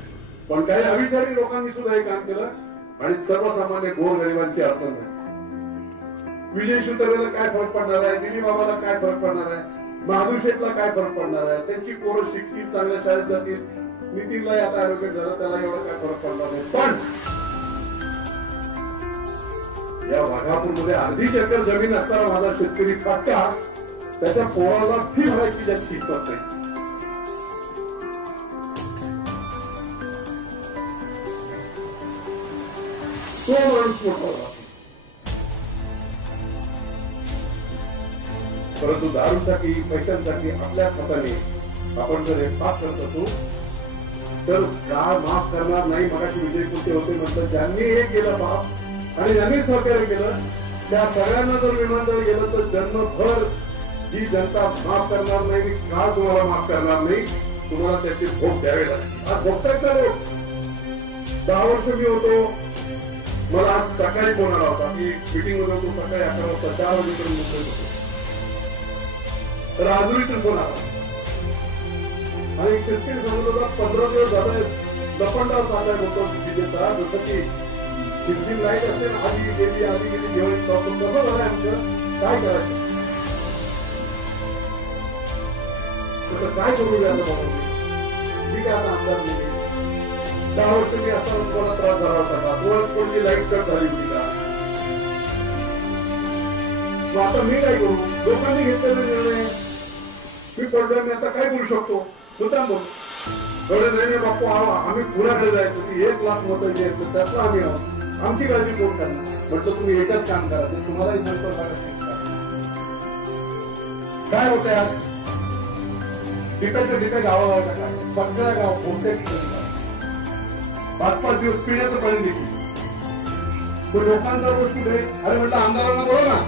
पण काही अविचारी लोकांनी सुद्धा हे काम केलं आणि सर्वसामान्य गोरगरिबांची अडचण झाली. विजय शिवतरेला काय फरक पडणार आहे, दिलीप बाबाला काय फरक पडणार आहे, महादेव शेठला काय फरक पडणार आहे, त्यांची पोरं शिकतील, चांगल्या शाळेत जातील, नितीनला आता ऍडव्होकेट झालं, त्याला एवढा काय फरक पडणार नाही. पण या वाघापूरमध्ये 1/2 एकर जमीन असताना माझा शेतकरी फाटका त्याच्या पोराला फी भरायची ज्याची इच्छा नाही, तो माणूस मोठा होता. परंतु दारूसाठी, पैशांसाठी आपल्या हाताने आपण जर हे पाप करत असू तर काळ माफ करणार नाही. मगाशी विजय कुठे होते म्हटलं, ज्यांनी हे केलं पाप आणि ज्यांनी सहकार्य केलं त्या सगळ्यांना जर विमानतळ गेलं तर जन्मभर ही जनता माफ करणार नाही. काळ तुम्हाला माफ करणार नाही, तुम्हाला त्याचे भोग द्यावे लागतील. आज भोगतायत ना लोक. 10 वर्ष मी होतो, मला आज सकाळी फोन आला होता की मीटिंग मध्ये होतो, सकाळी 11 वाजता 4 वाजेपर्यंत मुंबईत होतो. राजुरीतून फोन आला आणि शेतकरी सांगत होता 15 दिवस झाले लपंडाव चाललाय होतो विजेचा, जसं की सिंचिंग लाईट असते ना, आधी गेली घेऊन तसं झालंय आमचं. काय करायचं, काय करू द्या ठीक आहे. आता आमदार नाही, 10 वर्ष मी असताना तुम्हाला त्रास झाला होता का, कोणाची लाईट कट झाली होती का, आता मी काय करू. लोकांनी घेतलेला निर्णय मी पडलोय, मी आता काय करू शकतो. मुद्दाम बोल एवढे नाही बापू, आम्ही पुण्याकडे जायचं की 1 लाख मतं घ्यायचं, त्यातलं आम्ही आहोत, आमची काळजी कोण करणार. म्हटलं तुम्ही एकच काम करा, ते तुम्हालाही सांगतो काय होतंय. आज पिकाच्या गावागावाच्या काय सगळ्या गाव कोणत्या ठिकाणी 5-5 दिवस पिण्याचं पाणी देखील. तो लोकांचा गोष्टी अरे म्हटलं आमदारांना बोला ना,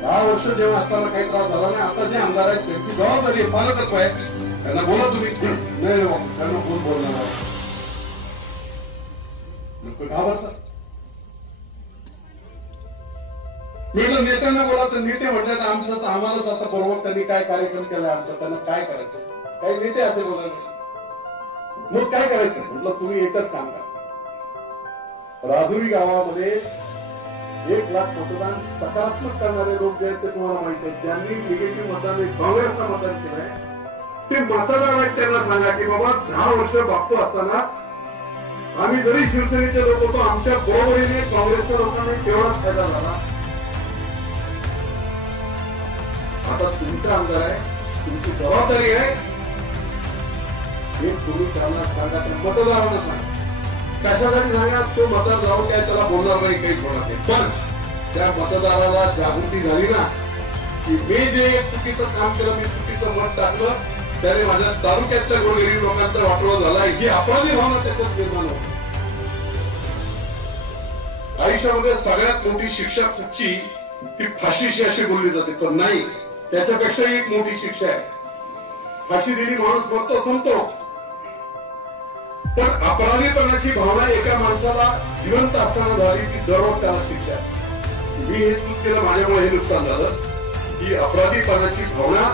10 वर्ष जेव्हा असताना काही त्रास झाला नाही, आता जे आमदार आहेत त्यांची जबाबदारी आहे, पालकत्व आहे, त्यांना बोला तुम्ही. नाही त्यांना कोण बोलणार, घाबरतात. म्हटलं नेत्यांना बोला, तर नेते म्हटलं आमचं आम्हालाच आता बरोबर त्यांनी काय कार्यक्रम केला आमचा, त्यांना काय करायचं. काही नेते असे बोला, मग काय करायचं. म्हटलं तुम्ही एकच काम करा, राजुरी गावामध्ये 1 लाख मतदान सकारात्मक करणारे लोक जे आहेत ते तुम्हाला माहिती आहे. ज्यांनी निगेटिव्ह मतदान काँग्रेसला मतदान केलंय ते मतदार आहेत, त्यांना सांगा की बाबा 10 वर्ष बापू असताना आम्ही जरी शिवसेनेचे लोक होतो, आमच्या बरोबरीने काँग्रेसच्या लोकांना केवढा फायदा झाला. आता तुमचा आमदार आहे, तुमची जबाबदारी आहे, हे तुम्ही त्यांना सांगा, मतदारांना सांगा. कशासाठी सांगा, तो मतदार जाऊन काय त्याला बोलणार नाही, काहीच होणार नाही. पण त्या मतदाराला जागृती झाली ना की मी जे चुकीचं काम केलं, मी चुकीचं मत टाकलं, त्याने माझ्या तालुक्यातल्या गोरगरीब लोकांचा वाटोळा झाला, ही अपराधी भावना त्याच्यात निर्माण होती. आयुष्यामध्ये सगळ्यात मोठी शिक्षा कुठची, ती फाशीची अशी बोलली जाते, पण नाही, त्याच्यापेक्षा एक मोठी शिक्षा आहे फाशी दिली माणूस मरतो संपतो, पण अपराधीपणाची भावना एका माणसाला जिवंत असताना झाली की दररोज त्याला शिक्षा. मी हे चूक केलं माझ्यामुळे हे नुकसान झालं की अपराधीपणाची भावना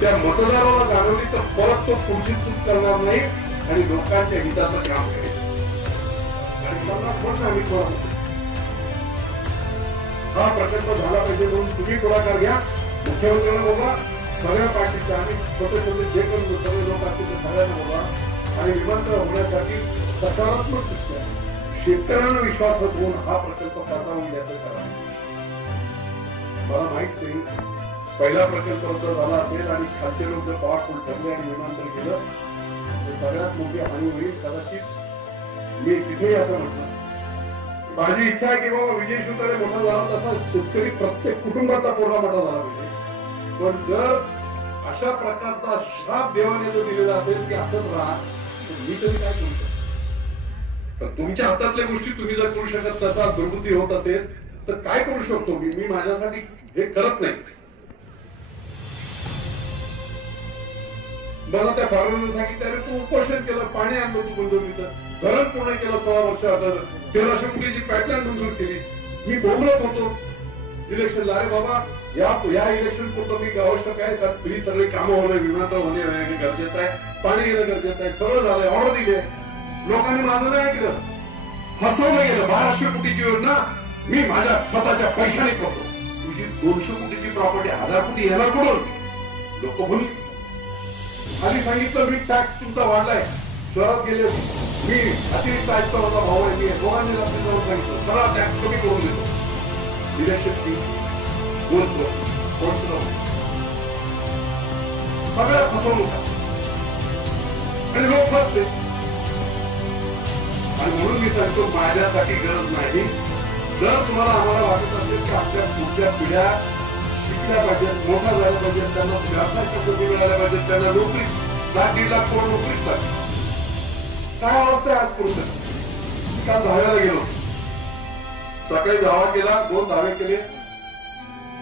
त्या मतदाराला जाणवली तर परत तो पुढची चूक करणार नाही आणि लोकांच्या हिताचं काम करेल. आणि 50 वर्ष आम्ही करतो हा प्रकल्प झाला पाहिजे म्हणून तुम्ही पुढाकार घ्या. मुख्यमंत्र्यांना बोला, सगळ्या पार्टीच्या आणि छोटे छोटे जे पण सगळे लोक असतील ते सगळ्यांना बोला आणि विमानतळ होण्यासाठी सकारात्मक दृष्ट्या शेतकऱ्यांना विश्वासात घेऊन हा प्रकल्प कसा होईल याचं करा. मला माहित नाही पहिला प्रकल्प रद्द झाला असेल आणि खालचे लोक जर पॉवरफुल ठरले आणि विमानतळ केलं तर सगळ्यात मोठी हानी होईल. कदाचित मी तिथेही असं म्हटलं, माझी इच्छा आहे की बाबा विजय शिवतारे मोठा झाला तसा शेतकरी प्रत्येक कुटुंबाचा पोरगा मोठा झाला पाहिजे. पण जर अशा प्रकारचा शाप देवाने जर दिलेला असेल की असंच राहा तर मी तरी काय करू शकतो. तर तुमच्या हातातल्या गोष्टी तुम्ही जर करू शकत तसा दुर्बुद्धी होत असेल तर काय करू शकतो मी माझ्यासाठी हे करत नाही. मला त्या फार्मरने सांगितलं अरे तू उपोषण केलं, पाणी आणलं तू गुंतवणुकीचं, धरण पूर्ण केलं 16 वर्ष, 1300 कोटीची पाईपलाईन मंजूर केली. मी बोलत होतो इलेक्शनला, अरे बाबा या इलेक्शन पुरतं मी आवश्यक आहे तर ही सगळी कामं होणं, विमानतळ होणे गरजेचं आहे, पाणी घेणं गरजेचं आहे, सगळं झालंय, ऑर्डर दिली. लोकांनी माझं नाही केलं, फसवलं गेलं. 1200 कोटीची योजना मी माझ्या स्वतःच्या पैशाने करतो. तुझी 200 कोटीची प्रॉपर्टी 1000 कोटी येणार कुठून? लोक बोलली. आधी सांगितलं मी टॅक्स तुमचा वाढलाय, शहरात गेले मी अतिरिक्त आयुक्त माझा भाऊ आहे, मी दोघांनी रात्री जाऊन सांगितलं सगळा टॅक्स कमी करून देतो. लिडरशिप टीम बोलतो सगळ्या फसवणूक आणि लोक फसले. आणि म्हणून मी सांगतो माझ्यासाठी गरज नाही. जर तुम्हाला आम्हाला वाटत असेल की आपल्या पुढच्या पिढ्या शिकल्या पाहिजेत, मोठा झाला पाहिजे, त्यांना व्यवसायाच्या संधी मिळाल्या पाहिजेत, त्यांना नोकरी 1.5 लाख कोण नोकरीच लागते. काय अवस्था आहे आज पूर्ण. काल धाव्याला गेलो, सकाळी धावा केला, 2 धावे केले,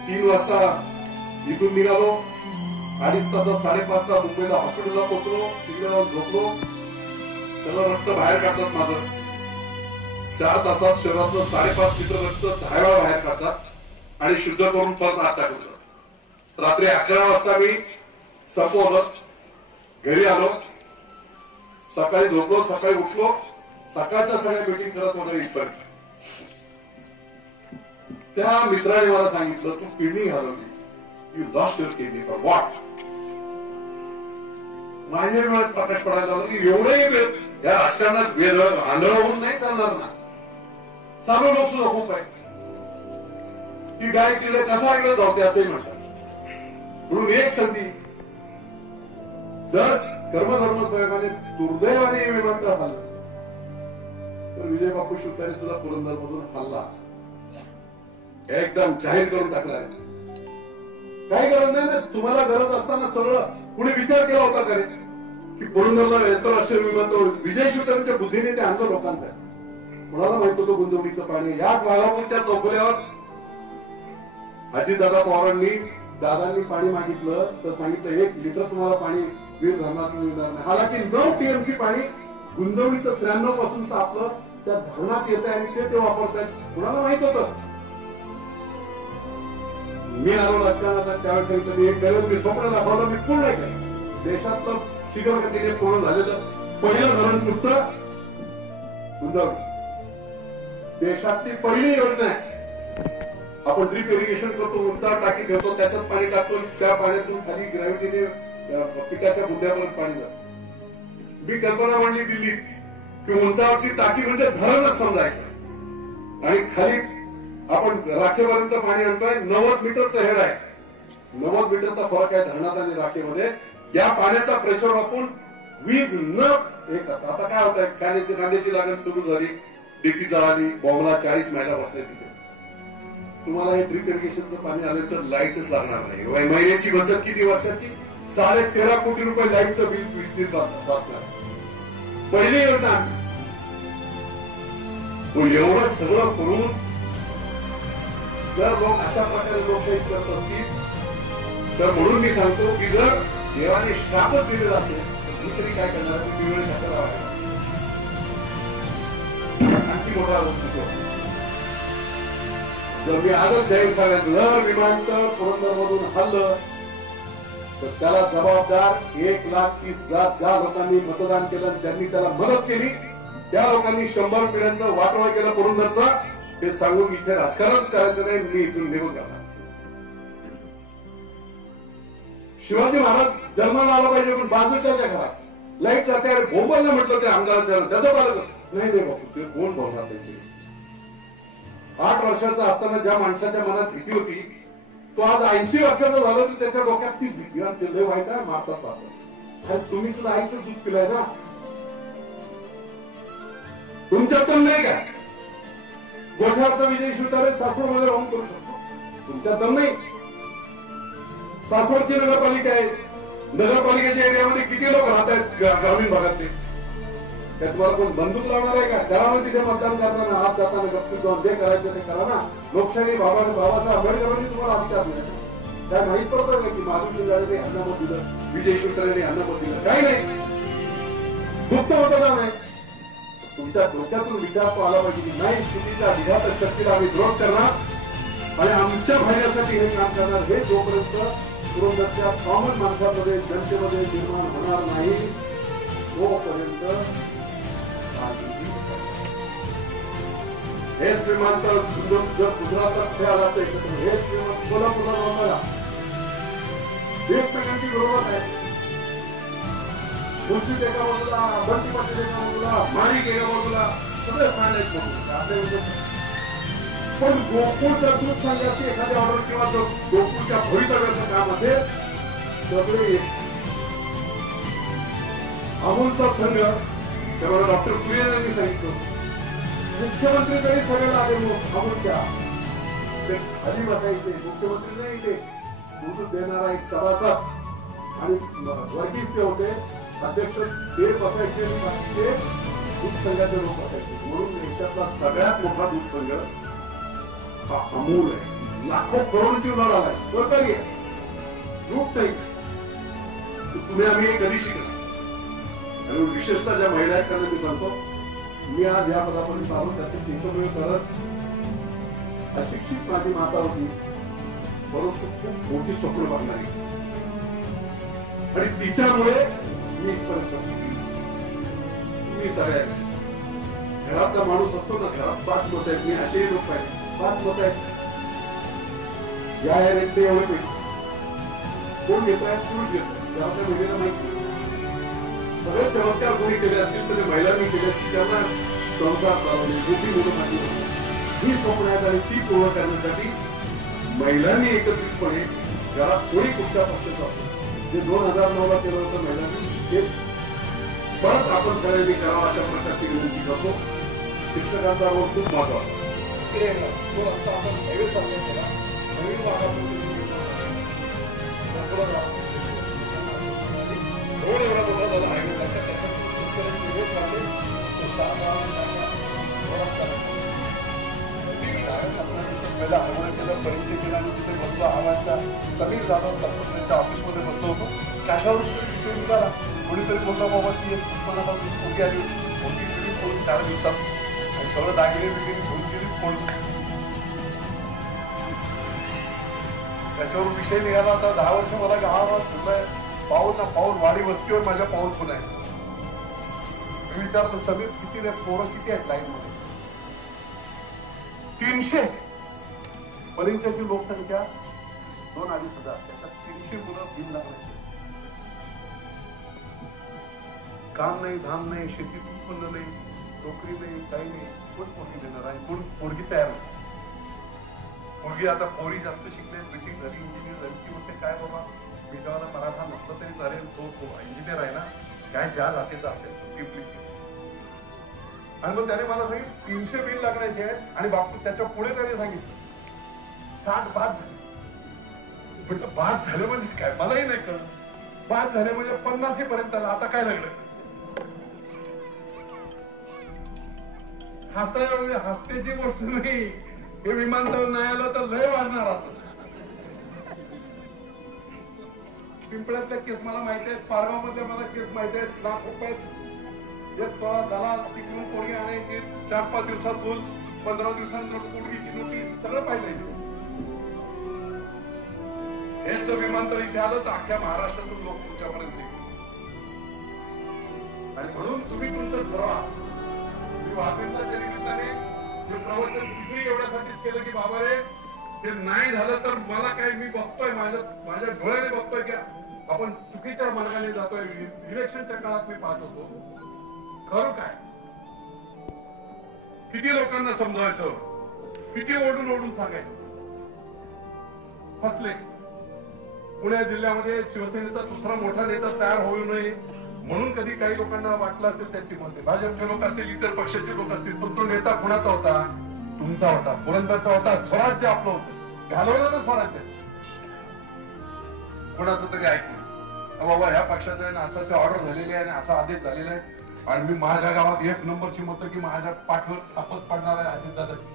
3 वाजता इथून निघालो, 2.5 तासात 5:30 तास मुंबईला हॉस्पिटलला पोहोचलो, तिकडे जाऊन झोपलो. सगळं रक्त बाहेर काढतात माझं. 4 तासात शरीरातलं 5.5 लिटर रक्त 10 वेळा बाहेर काढतात आणि शुद्ध करून परत आत टाकलं. रात्री 11 वाजता मी संपवलं, घरी आलो, सकाळी झोपलो, सकाळी उठलो, सकाळच्या सगळ्या मीटिंग करत वगैरे इथपर्यंत. त्या मित्राने मला सांगितलं तू किडनी घालवलीस, you lost your kidney for what. माझ्या वेळात प्रकाश पडायला लागला की एवढे या राजकारणात वेळ आंधळ होऊन नाही चालणार ना. चालू लोक सुद्धा खूप आहे की डायरेक्टली कसा ऐकलं धावते असंही म्हणतात. म्हणून एक संधी, जर कर्मधर्म साहेबांनी दुर्दैवाने विमानतळ हल्ला तर विजय बापू शिवतारे सुद्धा पुरंदर मधून हल्ला एकदम जाहीर करून टाकणार आहे. काही गरज नाही ना. तुम्हाला गरज असताना सगळं कुणी विचार केला होता करे की पुरंदरला आंतरराष्ट्रीय विमानतळ विजय शिवतारेंच्या बुद्धीने ते आणलं लोकांचं. कुणाला माहित होतं गुंजवणीचं पाणी. याच वाघापूरच्या चौफुल्यावर अजितदादा पवारांनी दादांनी पाणी मागितलं तर सांगितलं 1 लिटर तुम्हाला पाणी वीर धरणात मिळणार नाही. हालाकी 9 TMC पाणी गुंजवणीचं 93 पासूनच आपलं त्या धरणात येत आहे आणि ते वापरतायत. कुणाला माहित होतं. मी आलो राजकारणात त्यावेळेस सांगितलं मी एक करेल, मी स्वप्न दाखवलं, मी पूर्ण केलं. देशातलं शीघ्रगतीने पूर्ण झालेलं पहिलं धरण कुठचं? गुंजवणी. देशातली पहिली योजना आहे. आपण ड्रीप इरिगेशन करतो, उंचावर टाकी ठेवतो, त्याच्यात पाणी टाकतो, त्या पाण्यातून खाली ग्रॅव्हिटीने पिकाच्या बुंद्यापर्यंत पाणी जातं. मी कल्पना मांडली दिल्लीत की उंचावरची टाकी म्हणजे धरणच समजायचं आणि खाली आपण राखेपर्यंत पाणी आणतोय. 90 मीटरचं हेड आहे. 90 मीटरचा फरक आहे धरणात आणि राखेमध्ये. या पाण्याचा प्रेशर वापरून वीज न एक आता काय होत आहे, कांद्याची लागण सुरू झाली, डीपी जळाली, बॉम्बला 40 महिला बसले तिथे. तुम्हाला हे ड्रीप इरिगेशनचं पाणी आलं तर लाईटच लागणार नाही. महिन्याची बचत किती वर्षाची? 13.5 कोटी रुपये लाईटचं बिल बसणार. पहिली योजना. एवढं सगळं करून जर लोक अशा प्रकारे लोकशाही करत असतील तर म्हणून मी सांगतो की जर देवाने शापच दिलेला असेल तर मी तरी काय करणार? मी वेळ कसा लावायला? आणखी मोठा जर मी आजच जाहीर सांगायचं, जर विमानतळ पुरंदर मधून हल्लं तर त्याला जबाबदार 1,30,000 ज्या लोकांनी मतदान केलं, ज्यांनी त्याला मदत केली, त्या लोकांनी 100 पिढ्यांचं वाटोळं केलं पुरंदरचा, ते सांगून इथे राजकारणच करायचं नाही. मी इथून निघून जाणार. शिवाजी महाराज जन्माला आला पाहिजे पण बाजूच्या घरात लाईट जाते आणि बोंबाला म्हटलं ते आमदाराच्या त्याचं बालक नाही रे बापू, ते कोण बोलणार? त्याची 8 वर्षाचा असताना ज्या माणसाच्या मनात भीती होती, तो आज 80 वर्षाचा झाला तर त्याच्या डोक्यात तीच भीती. ते लय वाईट आहे, मारतात पाहतात. आणि तुम्ही सुद्धा आईचं दूध पिलाय ना, तुमच्यात दम नाही का? गोठ्याचा विजय शिवतारे सासवडमध्ये राहून करू शकतो, तुमच्यात दम नाही. सासवडची नगरपालिका आहे, नगरपालिकेच्या एरियामध्ये किती लोक राहतात ग्रामीण भागातले? त्या तुम्हाला कोण बंदूक लावणार आहे का? करा ना तिथे मतदान करताना, आज जाताना गपचूप जाऊन जे करायचं ते करा ना. लोकशाही बाबासाहेब आंबेडकरांनी तुम्हाला अधिकार दिला. काय माहित पडतं का की माधव शिंदे यांना मत दिलं, विजय शिवतारेने यांना मत दिलं? काही नाही, गुप्त मतदान आहे. तुमच्या डोक्यातून विचार तो आला पाहिजे की नाही, स्थितीच्या विघात शक्तीला आम्ही विरोध करणार आणि आमच्या फायद्यासाठी हे काम करणार. हे जोपर्यंत पुरंदरच्या कॉमन माणसामध्ये जनतेमध्ये निर्माण होणार नाही तोपर्यंत हेच विमानतळ जर गुजरातला खेळायला असतं एकत्र, हेच विमान कोल्हापूरला बनवायला एकमेकांची विरोधात आहे. मुस्लिम एका बाजूला, बंटी पाटील एका बाजूला, माणिक एका बाजूला, सगळे स्थान आहेत आपल्या. पण गोकुळच्या दूध संघाची एखादी ऑर्डर किंवा जर गोकुळच्या भवितव्याचं काम असेल, सगळे अमोलचा संघ, त्यामुळे डॉक्टर पुरे यांनी सांगितलं, मुख्यमंत्री तरी सगळ्याला आले अमोलच्या खाली बसायचे. मुख्यमंत्री नाही, ते दूध देणारा एक सभासद आणि वर्गीय होते अध्यक्ष, ते बसायचे आणि बाकीचे दूध संघाचे लोक बसायचे. म्हणून देशातला सगळ्यात मोठा दूध संघ हा अमूल आहे. लाखो करोडची उलाढ आलाय, सरकारी आहे, लूट नाही. तुम्ही आम्ही कधी शिकलो. आणि विशेषतः ज्या महिला आहेत त्यांना मी सांगतो, मी आज या पदापर्यंत आलो त्याचे एकमेव करत अशिक्षित माझी माता होती, परंतु खूप मोठी स्वप्न बघणारी, आणि तिच्यामुळे मी इथपर्यंत. मी सगळ्या घरातला माणूस असतो ना, घरात 5 मत आहेत, मी असेही लोक आहेत, 5 मत आहेत, या ते एवढे पैसे कोण घेत आहे? पुरुष घेत आहे. घरातल्या महिलेला माहिती सगळे चमत्कार कोणी केले असतील तर महिलांनी केले, त्यांना संसार चालवणे, मोठी मुलं माहिती ही स्वप्न आहेत. आणि ती पूर्ण करण्यासाठी महिलांनी एकत्रितपणे घरात कोणी कुठच्या पक्षाचा असतो, जे 2009ला केलं होतं महिलांनी, तेच परत आपण सगळ्यांनी करावं अशा प्रकारची विनंती करतो. शिक्षकांचा रोल खूप महत्वाचा. तो रस्ता आपण हायवे चालू केला, नवीन भागातून रोड एवढा मोठा झाला हायवे सारखा, त्याच्यातून शेतकऱ्यांचे रोड काढले. पहिला हरवणे केलं, परिचय केला आणि तिथे बसलो. आवाजच्या समीर जाधव सरपंचांच्या ऑफिसमध्ये बसलो होतो. कॅशावर विषय निघाला, कोणीतरी बोलला बाबा की एक उस्मानाबाद मोठी आली होती, मोठी बिल्डिंग फोडून 4 दिवसात, आणि सगळं दागिने बिल्डिंग घेऊन गेली फोडून. त्याच्यावर विषय निघाला. आता 10 वर्ष मला गावात फिरलाय, पाऊल ना पाऊल, वाडी वस्तीवर माझ्या पाऊल पण आहे. मी विचारतो, समीर किती रे पोरं किती आहेत लाईन मध्ये? 300. परिंच्याची लोकसंख्या 2,000-2,500, त्याच्यात 300 मुलं बिन लागण्याची. काम नाही, धाम नाही, शेतीत उत्पन्न नाही, नोकरी नाही, काही नाही. कोण पोरगी देणार आहे? कोण पोरगी तयार नाही. पोरगी आता पोरी जास्त शिकले, मीटिंग झाली, इंजिनियर झाली की म्हणते काय बाबा मी जेव्हा मराठा नसला तरी चालेल, तो इंजिनियर आहे ना, काय ज्या जातीचा असेल टिपली. आणि मग त्याने मला सांगितलं 300 बिल लागण्याचे आहेत. आणि बापू त्याच्या पुढे त्याने सांगितलं 60 बाद झाले. म्हटलं बाद झाले म्हणजे काय? मलाही नाही कळलं. बाद झाले म्हणजे 50 पर्यंत आला. आता काय लागलं? हसायला म्हणजे हसण्याची गोष्ट नाही. हे विमानतळ नाही आलं तर लय वाढणार असं. पिंपळ्यातल्या केस मला माहिती आहेत, पारगाव मधल्या मला केस माहिती आहेत. लाख रुपये दलाल तिकडून कोणी आणायचे, 4-5 दिवसात बोल, 15 दिवसांत पोटगीची नोटीस, सगळं पाहिजे. हेच जर विमानतळ इथे आलं तर अख्ख्या महाराष्ट्रातून लोक तुमच्यापर्यंत येतील. आणि म्हणून तुम्ही तुमचं ठरवा. वाढदिवसाच्या निमित्ताने हे प्रवचन तिथे एवढ्यासाठीच केलं की बाबा रे, ते नाही झालं तर मला काय, मी बघतोय माझ्या डोळ्याने बघतोय की आपण चुकीच्या मार्गाने जातोय. इलेक्शनच्या काळात मी पाहत होतो. खरं काय, किती लोकांना समजावायचं, किती ओढून ओढून सांगायचं. फसले. पुणे जिल्ह्यामध्ये शिवसेनेचा दुसरा मोठा नेता तयार होऊ नये म्हणून कधी काही लोकांना वाटलं असेल त्याची मते, भाजपचे लोक असतील, इतर पक्षाचे लोक असतील, पण तो नेता कुणाचा होता? तुमचा होता, पुरंदरचा होता. स्वराज्य आपलं होतं, घालवलं ना स्वराज्य. कुणाचं तरी ऐकलं बाबा ह्या पक्षाचं आहे ना, असं ऑर्डर झालेली आहे आणि असा आदेश झालेला आहे आणि मी माझ्या गावात 1 नंबरची मतं की माझ्या पाठवर थापच पडणार आहे अजितदादाची.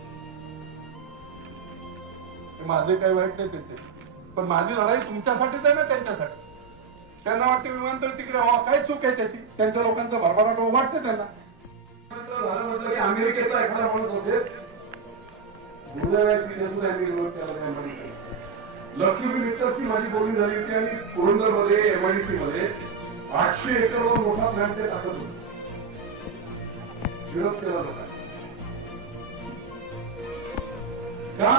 माझे काही वाईट नाही त्यांचे, पण माझी लढाई तुमच्यासाठीच आहे ना, त्यांच्यासाठी. त्यांना वाटते विमानतळ तिकडे व्हा, काय चूक आहे त्याची? त्यांच्या लोकांचा भरभराट वाटते त्यांना. झालं म्हटलं की अमेरिकेचा एखादा माणूस असेल, लक्ष्मी मित्तरची माझी बोलणी झाली होती आणि पुरंदर मध्ये MIDC मध्ये 800 एकरवर मोठा प्लॅन ते टाकत होते. विरोध केला होता का?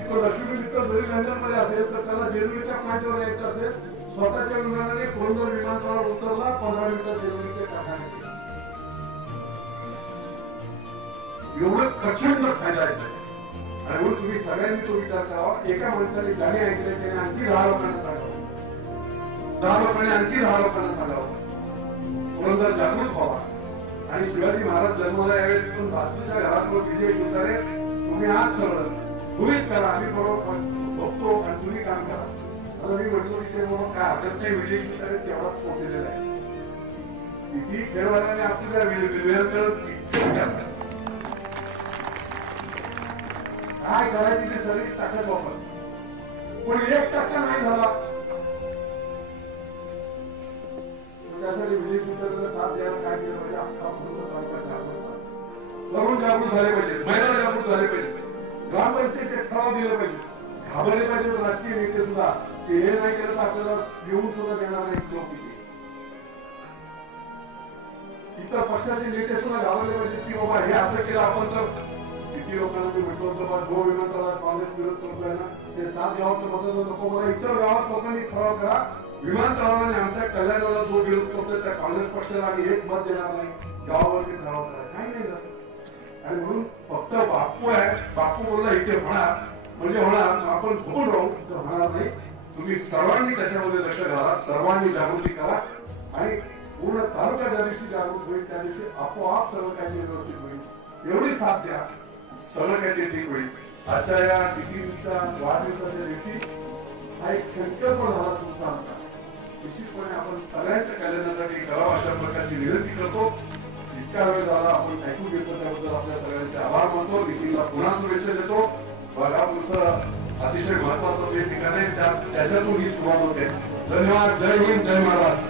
तो लक्ष्मी मित्तर जरी लंडन मध्ये असेल तर त्याला जेजुरीच्या प्लॅन्टवर यायचं असेल, स्वतःच्या विमानाने पुरंदर विमानतळावर उतरला, 15 मिनिटात जेजुरीचे कारखाने. एवढं प्रचंड फायदा आहे. आणि म्हणून तुम्ही सगळ्यांनी तो विचार करावा. एका माणसाने गाणे ऐकले त्याने आणखी 10 लोकांना सांगावं, 10 लोकांनी आणखी 10 लोकांना सांगावं. पुरंदर जागृत व्हावा. आणि शिवाजी महाराज जन्माला यावेळेस वास्तूच्या घरात विजय शिवतारे तुम्ही आज सगळं तुम्हीच करा, आम्ही बरोबर बघतो आणि तुम्ही काम करा. आता मी म्हटलं तिथे म्हणून काय हरकत नाही, विजय शिवतारे तेवढाच पोहोचलेला आहे. किती खेळवाड्याने आपल्याला काय करायची ते सगळी ताकद वापर, पण 1% नाही झाला. त्यासाठी विजय शिवतारेला साथ द्यायला काय केलं पाहिजे? अख्खा तरुण जागृत झाले पाहिजे, महिला जागृत झाले पाहिजे, ग्रामपंचायतीचे ठराव दिले पाहिजे, घाबरले पाहिजे राजकीय नेते सुद्धा की हे नाही केलं तर आपल्याला येऊन सुद्धा देणार नाही लोक. इतर पक्षाचे नेते सुद्धा घाबरले पाहिजे की बाबा हे असं केलं आपण तर किती लोकांना मी म्हटलं होतं जो विमानतळात काँग्रेस विरोध करतोय ना ते 7 गावात मतदान नको, मला इतर गावात लोकांनी ठराव करा विमानतळाने आमच्या कल्याणाला जो विरोध करतोय त्या काँग्रेस पक्षाला आम्ही 1 मत देणार नाही, गावावरती ठराव करा. काही नाही झालं. आणि म्हणून फक्त बापू आहे, बापू बोलला इथे होणार म्हणजे होणार, आपण झोपून राहू तर होणार नाही. तुम्ही सर्वांनी त्याच्यामध्ये लक्ष घाला, सर्वांनी जागृती करा आणि पूर्ण तालुका ज्या दिवशी जागृत होईल त्या दिवशी आपोआप सर्व काही व्यवस्थित होईल. एवढी साथ द्या, सगळं काही ठीक होईल. आजच्या या टिकीच्या वाढदिवसाच्या दिवशी हा एक संकल्प झाला तुमचा आमचा. निश्चितपणे आपण सगळ्यांच्या कल्याणासाठी करावं अशा प्रकारची विनंती करतो. इतका वेळ झाला आपण ऐकून घेतलं त्याबद्दल आपल्या सगळ्यांचे आभार मानतो. नितीनला पुन्हा शुभेच्छा देतो. बघा अतिशय महत्वाचं ठिकाण आहे, त्याच्यातून ही सुरुवात होते. धन्यवाद. जय हिंद, जय महाराष्ट्र.